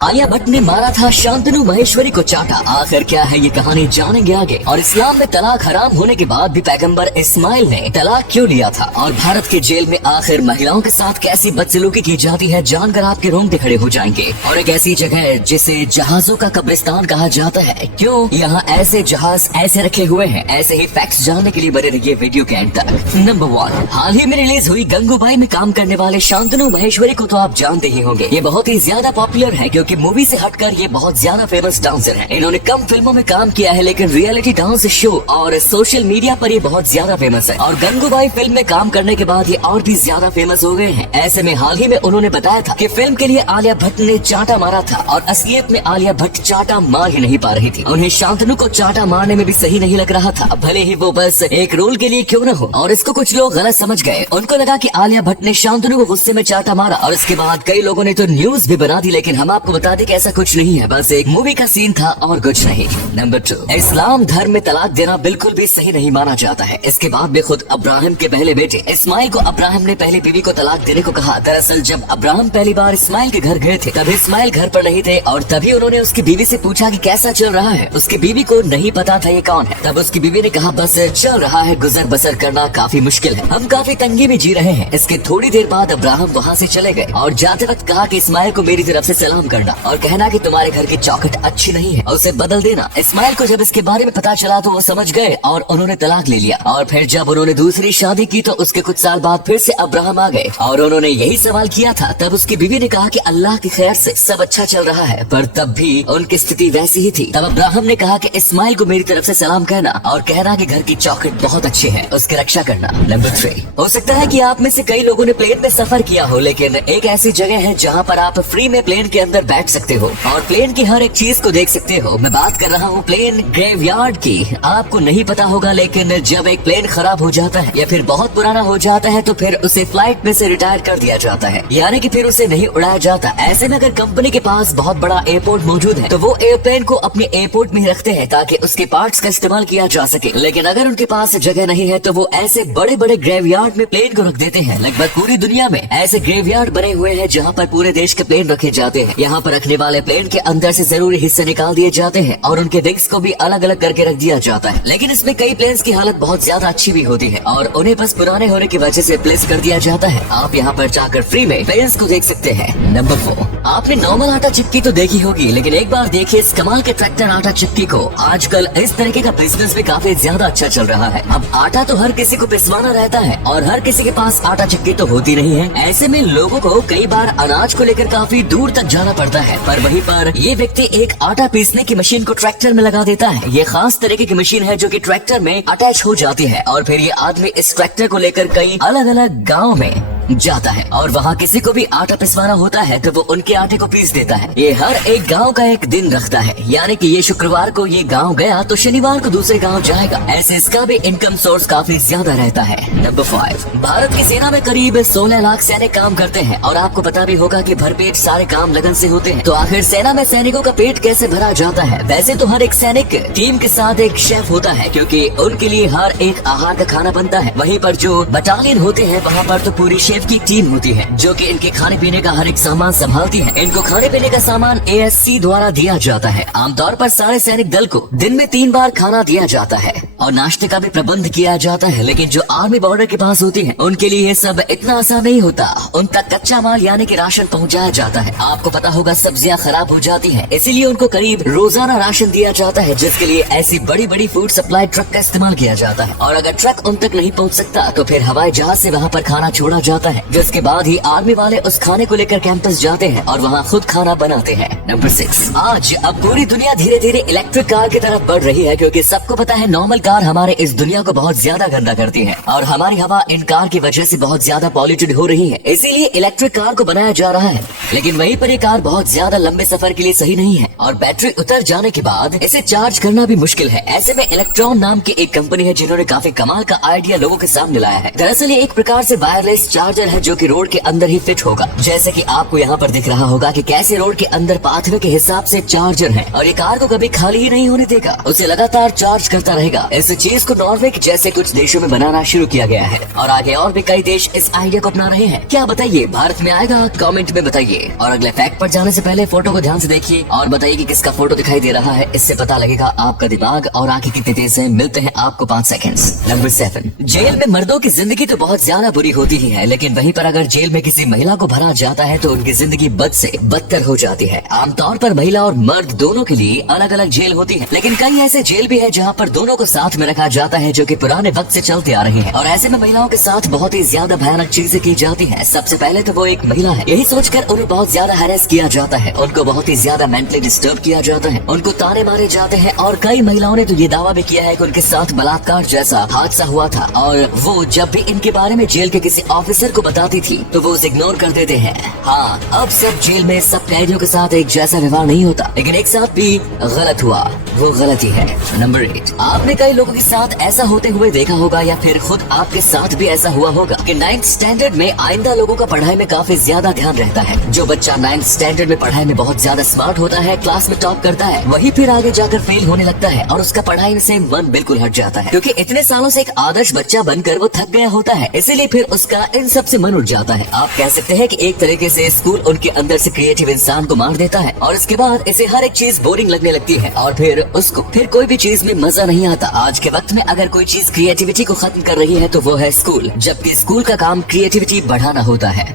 आलिया भट्ट ने मारा था शांतनु महेश्वरी को चाटा। आखिर क्या है ये कहानी, जानेंगे आगे। और इस्लाम में तलाक हराम होने के बाद भी पैगंबर इस्माइल ने तलाक क्यों लिया था, और भारत के जेल में आखिर महिलाओं के साथ कैसी बदसलूकी की जाती है, जानकर आपके रोंगटे खड़े हो जाएंगे। और एक ऐसी जगह जिसे जहाजों का कब्रिस्तान कहा जाता है, क्यों यहाँ ऐसे जहाज ऐसे रखे हुए हैं, ऐसे ही फैक्ट्स जानने के लिए बने रहिए वीडियो के एंड तक। नंबर 1, हाल ही में रिलीज हुई गंगूबाई में काम करने वाले शांतनु महेश्वरी को तो आप जानते ही होंगे। ये बहुत ही ज्यादा पॉपुलर है क्योंकि मूवी से हटकर ये बहुत ज्यादा फेमस डांसर हैं। इन्होंने कम फिल्मों में काम किया है लेकिन रियलिटी डांस शो और सोशल मीडिया पर ये बहुत ज्यादा फेमस है। और गंगूबाई फिल्म में काम करने के बाद ये और भी ज्यादा फेमस हो गए हैं। ऐसे में हाल ही में उन्होंने बताया था कि फिल्म के लिए आलिया भट्ट ने चाटा मारा था और असलियत में आलिया भट्ट चाटा मार ही नहीं पा रही थी। उन्हें शांतनु को चाटा मारने में भी सही नहीं लग रहा था, भले ही वो बस एक रोल के लिए क्यों न हो। और इसको कुछ लोग गलत समझ गए। उनको लगा कि आलिया भट्ट ने शांतनु को गुस्से में चाटा मारा और इसके बाद कई लोगों ने तो न्यूज भी बना दी, लेकिन हम आपको बता दें कि ऐसा कुछ नहीं है, बस एक मूवी का सीन था और कुछ नहीं। नंबर 2, इस्लाम धर्म में तलाक देना बिल्कुल भी सही नहीं माना जाता है। इसके बाद भी खुद अब्राहम के पहले बेटे इस्माइल को अब्राहम ने पहली बीवी को तलाक देने को कहा। दरअसल जब अब्राहम पहली बार इस्माइल के घर गए थे तब इस्माइल घर पर नहीं थे और तभी उन्होंने उसकी बीवी से पूछा कि कैसा चल रहा है। उसकी बीवी को नहीं पता था ये कौन है। तब उसकी बीवी ने कहा बस चल रहा है, गुजर बसर करना काफी मुश्किल है, हम काफी तंगी में जी रहे हैं। इसके थोड़ी देर बाद अब्राहम वहाँ से चले गए और जाते वक्त कहा कि इस्माइल को मेरी तरफ से सलाम करना और कहना कि तुम्हारे घर की चौखट अच्छी नहीं है और उसे बदल देना। इस्माइल को जब इसके बारे में पता चला तो वो समझ गए और उन्होंने तलाक ले लिया। और फिर जब उन्होंने दूसरी शादी की तो उसके कुछ साल बाद फिर से अब्राहम आ गए और उन्होंने यही सवाल किया था। तब उसकी बीवी ने कहा कि अल्लाह की खैर से सब अच्छा चल रहा है, पर तब भी उनकी स्थिति वैसी ही थी। तब अब्राहम ने कहा कि इस्माइल को मेरी तरफ से सलाम कहना और कहना कि घर की चौखट बहुत अच्छी है, उसकी रक्षा करना। नंबर 3, हो सकता है कि आप में से कई लोगों ने प्लेन में सफर किया हो, लेकिन एक ऐसी जगह है जहाँ पर आप फ्री में प्लेन के अंदर बैठ सकते हो और प्लेन की हर एक चीज को देख सकते हो। मैं बात कर रहा हूँ प्लेन ग्रेवयार्ड की। आपको नहीं पता होगा लेकिन जब एक प्लेन खराब हो जाता है या फिर बहुत पुराना हो जाता है तो फिर उसे फ्लाइट में से रिटायर कर दिया जाता है, यानी कि फिर उसे नहीं उड़ाया जाता। ऐसे में अगर कंपनी के पास बहुत बड़ा एयरपोर्ट मौजूद है तो वो एयरप्लेन को अपने एयरपोर्ट में ही रखते हैं ताकि उसके पार्ट्स का इस्तेमाल किया जा सके। लेकिन अगर उनके पास जगह नहीं है तो वो ऐसे बड़े बड़े ग्रेवयार्ड में प्लेन को रख देते हैं। लगभग पूरी दुनिया में ऐसे ग्रेवयार्ड बने हुए हैं जहाँ पर पूरे देश के प्लेन रखे जाते हैं। यहाँ पर रखने वाले प्लेन के अंदर से जरूरी हिस्से निकाल दिए जाते हैं और उनके विंग्स को भी अलग अलग करके रख दिया जाता है। लेकिन इसमें कई प्लेन्स की हालत बहुत ज्यादा अच्छी भी होती है और उन्हें बस पुराने होने की वजह से रिप्लेस कर दिया जाता है। आप यहाँ पर जाकर फ्री में प्लेन्स को देख सकते हैं। नंबर 4, आपने नॉर्मल आटा चिक्की तो देखी होगी, लेकिन एक बार देखिए इस कमाल के ट्रैक्टर आटा चिक्की को। आजकल इस तरीके का बिजनेस भी काफी ज्यादा अच्छा चल रहा है। अब आटा तो हर किसी को पिसवाना रहता है और हर किसी के पास आटा चिक्की तो होती नहीं है। ऐसे में लोगों को कई बार अनाज को लेकर काफी दूर तक जाना पड़ता है, पर वहीं पर ये व्यक्ति एक आटा पीसने की मशीन को ट्रैक्टर में लगा देता है। ये खास तरीके की मशीन है जो कि ट्रैक्टर में अटैच हो जाती है और फिर ये आदमी इस ट्रैक्टर को लेकर कई अलग अलग गाँव में जाता है और वहाँ किसी को भी आटा पिसवाना होता है तो वो उनके आटे को पीस देता है। ये हर एक गांव का एक दिन रखता है, यानी कि ये शुक्रवार को ये गांव गया तो शनिवार को दूसरे गांव जाएगा। ऐसे इसका भी इनकम सोर्स काफी ज्यादा रहता है। नंबर 5, भारत की सेना में करीब 16 लाख सैनिक काम करते हैं और आपको पता भी होगा कि भरपेट सारे काम लगन से होते हैं। तो आखिर सेना में सैनिकों का पेट कैसे भरा जाता है? वैसे तो हर एक सैनिक टीम के साथ एक शेफ होता है क्योंकि उनके लिए हर एक आहार का खाना बनता है। वहीं पर जो बटालियन होते हैं वहाँ पर तो पूरी शेफ की टीम होती है जो कि इनके खाने पीने का हर एक सामान संभालती है। इनको खाने पीने का सामान ASC द्वारा दिया जाता है। आमतौर पर सारे सैनिक दल को दिन में 3 बार खाना दिया जाता है और नाश्ते का भी प्रबंध किया जाता है। लेकिन जो आर्मी बॉर्डर के पास होती है उनके लिए ये सब इतना आसान नहीं होता। उन तक कच्चा माल यानी कि राशन पहुंचाया जाता है। आपको पता होगा सब्जियां खराब हो जाती हैं, इसीलिए उनको करीब रोजाना राशन दिया जाता है, जिसके लिए ऐसी बड़ी बड़ी फूड सप्लाई ट्रक का इस्तेमाल किया जाता है। और अगर ट्रक उन तक नहीं पहुंच सकता तो फिर हवाई जहाज से वहाँ पर खाना छोड़ा जाता है, जिसके बाद ही आर्मी वाले उस खाने को लेकर कैंपस जाते हैं और वहाँ खुद खाना बनाते हैं। नंबर 6, आज अब पूरी दुनिया धीरे धीरे इलेक्ट्रिक कार की तरफ बढ़ रही है क्योंकि सबको पता है नॉर्मल कार हमारे इस दुनिया को बहुत ज्यादा गंदा करती है और हमारी हवा इन कार की वजह से बहुत ज्यादा पॉल्यूटेड हो रही है। इसीलिए इलेक्ट्रिक कार को बनाया जा रहा है। लेकिन वहीं पर ये कार बहुत ज्यादा लंबे सफर के लिए सही नहीं है और बैटरी उतर जाने के बाद इसे चार्ज करना भी मुश्किल है। ऐसे में इलेक्ट्रॉन नाम की एक कंपनी है जिन्होंने काफी कमाल का आइडिया लोगों के सामने लाया है। दरअसल ये एक प्रकार से वायरलेस चार्जर है जो कि रोड के अंदर ही फिट होगा। जैसे कि आपको यहाँ पर दिख रहा होगा कि कैसे रोड के अंदर पाथवे के हिसाब से चार्जर है और ये कार को कभी खाली ही नहीं होने देगा, उसे लगातार चार्ज करता रहेगा। इस चीज को नॉर्वे के जैसे कुछ देशों में बनाना शुरू किया गया है और आगे और भी कई देश इस आइडिया को अपना रहे हैं। क्या बताइए, भारत में आएगा? कमेंट में बताइए। और अगले फैक्ट पर जाने से पहले फोटो को ध्यान से देखिए और बताइए कि किसका फोटो दिखाई दे रहा है। इससे पता लगेगा आपका दिमाग और आंखें कितनी तेज है। मिलते हैं आपको 5 सेकंड्स। नंबर 7, जेल में मर्दों की जिंदगी तो बहुत ज्यादा बुरी होती ही है, लेकिन वहीं पर अगर जेल में किसी महिला को भरा जाता है तो उनकी जिंदगी बद से बदतर हो जाती है। आमतौर पर महिला और मर्द दोनों के लिए अलग अलग जेल होती है, लेकिन कई ऐसे जेल भी है जहाँ पर दोनों को साथ में रखा जाता है, जो कि पुराने वक्त से चलते आ रही है। और ऐसे में महिलाओं के साथ बहुत ही ज्यादा भयानक चीजें की जाती है। सबसे पहले तो वो एक महिला है, यही सोचकर उन्हें बहुत ज्यादा हैरेस किया जाता है, उनको बहुत ही ज्यादा मेंटली डिस्टर्ब किया जाता है, उनको ताने मारे जाते हैं। और कई महिलाओं ने तो ये दावा भी किया है कि उनके साथ बलात्कार जैसा हादसा हुआ था और वो जब भी इनके बारे में जेल के किसी ऑफिसर को बताती थी तो वो उसे इग्नोर कर देते हैं। हाँ, अब सब जेल में सब कैदियों के साथ एक जैसा व्यवहार नहीं होता, लेकिन एक साथ भी गलत हुआ, वो गलती है। नंबर 8, आपने कई लोगों के साथ ऐसा होते हुए देखा होगा या फिर खुद आपके साथ भी ऐसा हुआ होगा कि 9th स्टैंडर्ड में आइंदा लोगों का पढ़ाई में काफी ज्यादा ध्यान रहता है। जो बच्चा 9th स्टैंडर्ड में पढ़ाई में बहुत ज्यादा स्मार्ट होता है, क्लास में टॉप करता है, वही फिर आगे जाकर फेल होने लगता है और उसका पढ़ाई से मन बिल्कुल हट जाता है, क्योंकि इतने सालों से एक आदर्श बच्चा बनकर वो थक गया होता है, इसीलिए फिर उसका इन सब से मन उठ जाता है। आप कह सकते हैं कि एक तरीके से स्कूल उनके अंदर से क्रिएटिव इंसान को मार देता है और इसके बाद इसे हर एक चीज बोरिंग लगने लगती है और फिर उसको फिर कोई भी चीज में मजा नहीं आता। आज के वक्त में अगर कोई चीज क्रिएटिविटी को खत्म कर रही है तो वो है स्कूल, जबकि स्कूल का काम क्रिएटिविटी बढ़ाना होता है।